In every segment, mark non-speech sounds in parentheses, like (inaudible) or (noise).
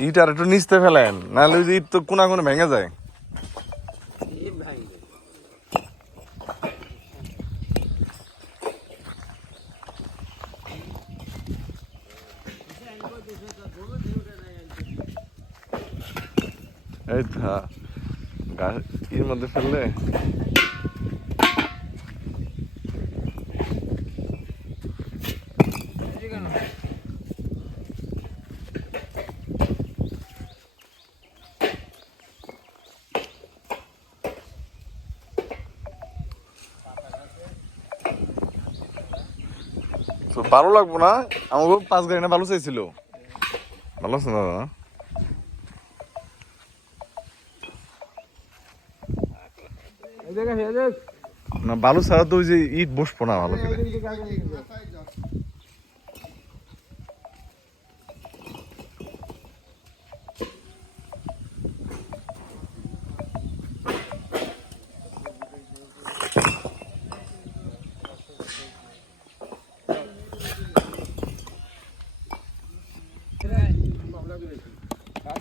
ইট আর একটু নিচতে ফেলেন, নাহলে ওই যে ইট তো কোনা কোনে ভেঙে যায় এই তো হ্যাঁ। গা- ইর মধ্যে ফেললে তো ভালো লাগবো না? আমাকে পাঁচ গাড়ি না ভালো চাইছিল। ভালো আছে না দাদা? না ভালো ছাড়া তো ওই যে ইট বসবো না ভালো করে।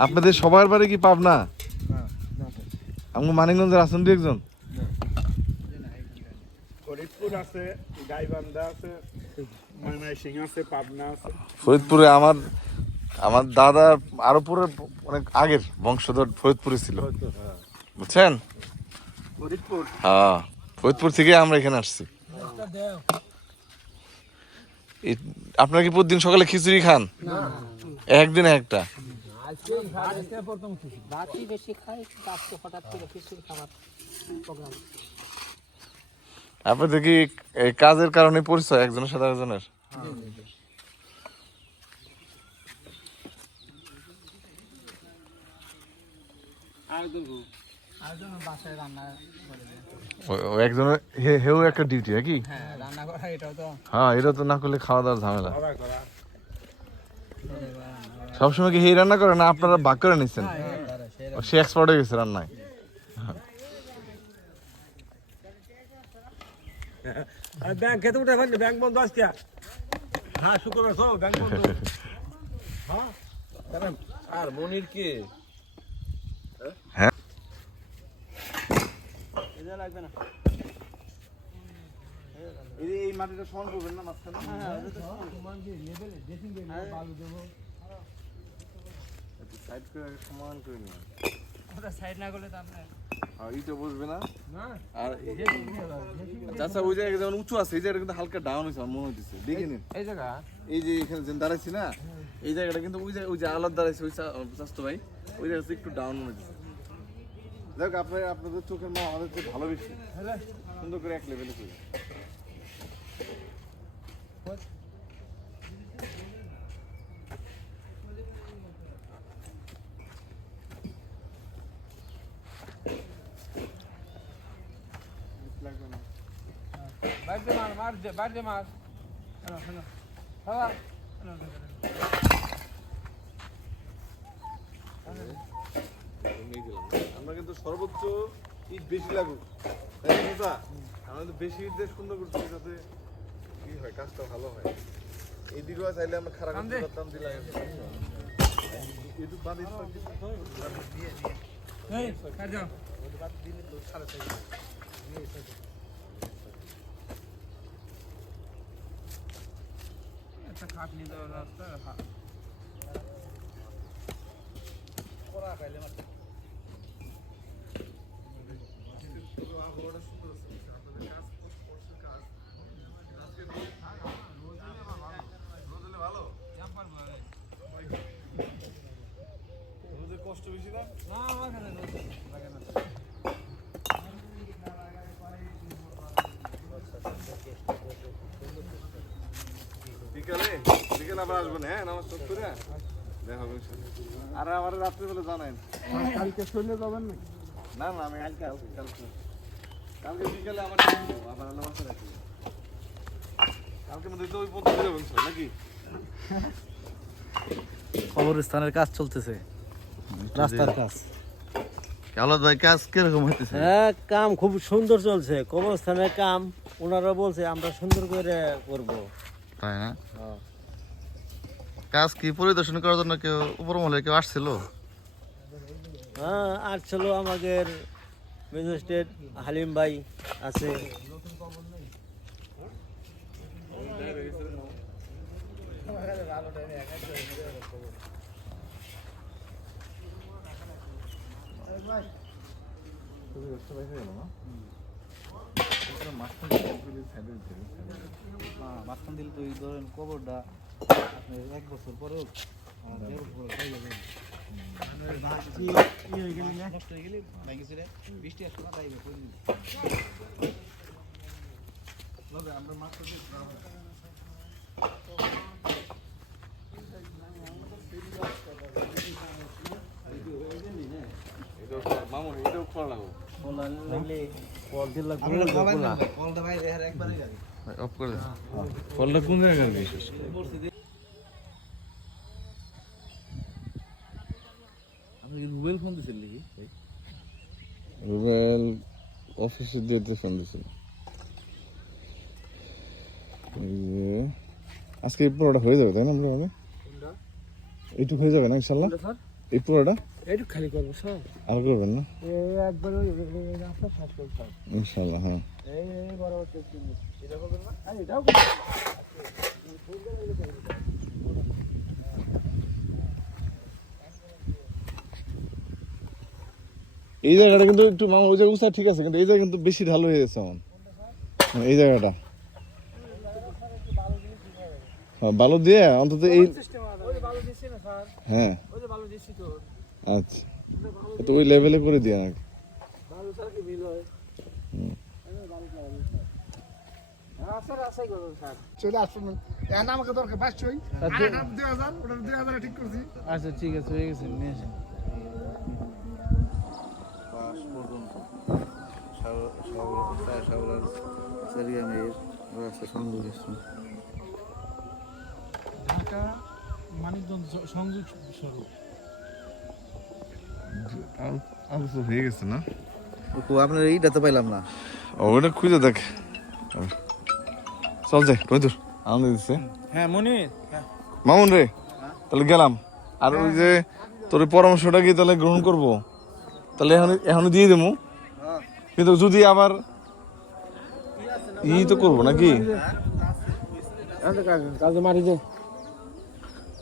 আপনাদের সবার বাড়ি কি পাবনা? আমার মানিকগঞ্জের আছেন দু একজন? ফরিদপুর আছে গাইবান্ধা আছে আছে পাবনা ফরিদপুরে আমার আমার দাদা আরও পুরো অনেক আগের বংশধর ফরিদপুরে ছিল। বুঝছেন? ফরিদপুর? হ্যাঁ ফরিদপুর থেকে আমরা এখানে আসছি। আপনারা কি প্রতিদিন সকালে খিচুড়ি খান? একদিন একটা? রাত্রি বেশি খাই আজকে হঠাৎ করে খিচুড়ি খাবার প্রোগ্রাম। আপনাদের কি এই কাজের কারণে পরিচয় একজনের সাথে একজনের আরেকজন বাসায় রান্না করে দেয়। ও- ও একজনের হে- হেও একটা ডিউটি নাকি? হ্যাঁ রান্না করা হ্যাঁ এটা তো না করলে খাওয়া দাওয়ার ঝামেলা। সবসময় কি হেই রান্না করে না আপনারা ভাগ করে নিচ্ছেন সে ও, সে এক্সপার্ট হয়ে গেছে রান্নায়। (laughs) ব্যাংক খেতে উঠে ফেললি ব্যাংক বন্ধ আজকে হ্যাঁ শুক্রবার সব ব্যাংক বন্ধ। (laughs) আর মনির কে? এই মাটিটা সমান করবেন না মাঝখানে? সাইড করে সমান করে নিন ওটা সাইড না করলে তো আপনার আর ইটা বসবে না? আর ওই জায়গায় যেমন উঁচু আছে এই জায়গাটা কিন্তু হালকা ডাউন হয়েছে আমার মনে হচ্ছে দেখে নিন। এই জায়গা? এই যে এখানে যে দাঁড়াইছি না এই জায়গাটা কিন্তু ওই জায়গায় ওই যে আলাদা দাঁড়াইছে ওই ভাই ওই জায়গাটা একটু ডাউন আপনার আপনাদের চোখের মা আমাদের চেয়ে ভালো বেশি সুন্দর করে এক লেভেলে করি মার মার দে, মার শোনো শোনো বাবা শোনো, শোনো, শোনো। আমরা কিন্তু সর্বোচ্চ ইট বেশি লাগুক। তাই না আমরা কিন্তু বেশি দিয়ে সুন্দর করছি যাতে কি হয় কাজটা ভালো হয়। এই দিকে চাইলে আমরা খারাপ করতে পারতাম দিলাম। একটু বাদ ইট পাক দিতে হয়। একটা খাটনি দেওয়া রাস্তা হা- রোদের কষ্ট বেশি না না, আমার এখানে রোদ লাগে না। বিকালে বিকালে আবার আসবেন হ্যাঁ? নামাজ করে? দেখা হবে আর আমার রাত্রিবেলা জানাই কালকে চলে যাবেন না না না আমি কালকে কালকে। কালকে বিকালে আমার আবার নামাজ রাখি কালকে মধ্যে তো ওই নাকি? কবরস্থানের কাজ চলতেছে। রাস্তার কাজ। আলাদ ভাই কাজ কীরকম হইতেছে? হ্যাঁ কাম খুব সুন্দর চলছে। কবরস্থানের কাম ওনারা বলছে আমরা সুন্দর করে করব। তাই না? কাজ কি পরিদর্শন করার জন্য কেউ উপর মহলে কেউ আসছিল? হ্যাঁ আর ছিল আমাদের ম্যাজিস্ট্রেট হালিম ভাই আছে। মাঝখান দিলে তো এই ধরেন কবরটা আপনার এক বছর পরেও আমরা উপরে চলে যাবে। নষ্ট হয়ে গেলে ভেঙে চুরে বৃষ্টি আসবে না তাই করে দিবে। মামুন এটাও খোলা লাগবে বলা নিলে আপনারা খাবার নেন ভাই, কলটা বাইরে আর একবারে যাবে। অফ করে কোন জায়গায় ফোন দিচ্ছেন নাকি রুবেল অফিসে দিয়ে ফোন দিছিল। আজকে এই পুরোটা হয়ে যাবে তাই না আমরা এইটুকু হয়ে যাবে না ইনশাল্লাহ? এই পুরোটা? একটু খালি করব সব আর করবেন না? এই একবার ওই রাস্তা শেষ করতে হবে ইনশাল্লাহ হ্যাঁ এই এই বড় হচ্ছে এটা করবেন না? আর এটাও এই জায়গাটা কিন্তু একটু মামা ওই জায়গা উঁচা ঠিক আছে কিন্তু এই জায়গা কিন্তু বেশি ঢালু হয়ে গেছে আমার। হ্যাঁ, এই জায়গাটা। হ্যাঁ বালু দিয়ে অন্তত এই হ্যাঁ। আচ্ছা। তো ওই লেভেলে করে দিয়ে নাকি হয় আচ্ছা ঠিক আচ্ছা ঠিক আছে হয়ে গেছে নিয়ে আসেন। পর্যন্ত। ঢাকা মানিকগঞ্জ সংযোগ স্বরূপ। আলোচনা হয়ে গেছে না? ও আপনার এইটা তো পাইলাম না। ওটা খুঁজে দেখ। চল যাই কইদুর আনন্দ দিচ্ছে হ্যাঁ মনি। মামুন রে তাহলে গেলাম। আর ওই যে তোর পরামর্শটা কি তাহলে গ্রহণ করব? তাহলে এখন এখন দিয়ে দেবো। কিন্তু যদি আবার ই তো করব নাকি? কাজে মারি যে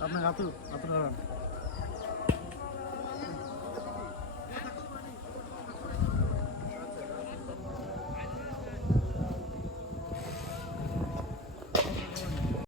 আপনার হাতে হাতে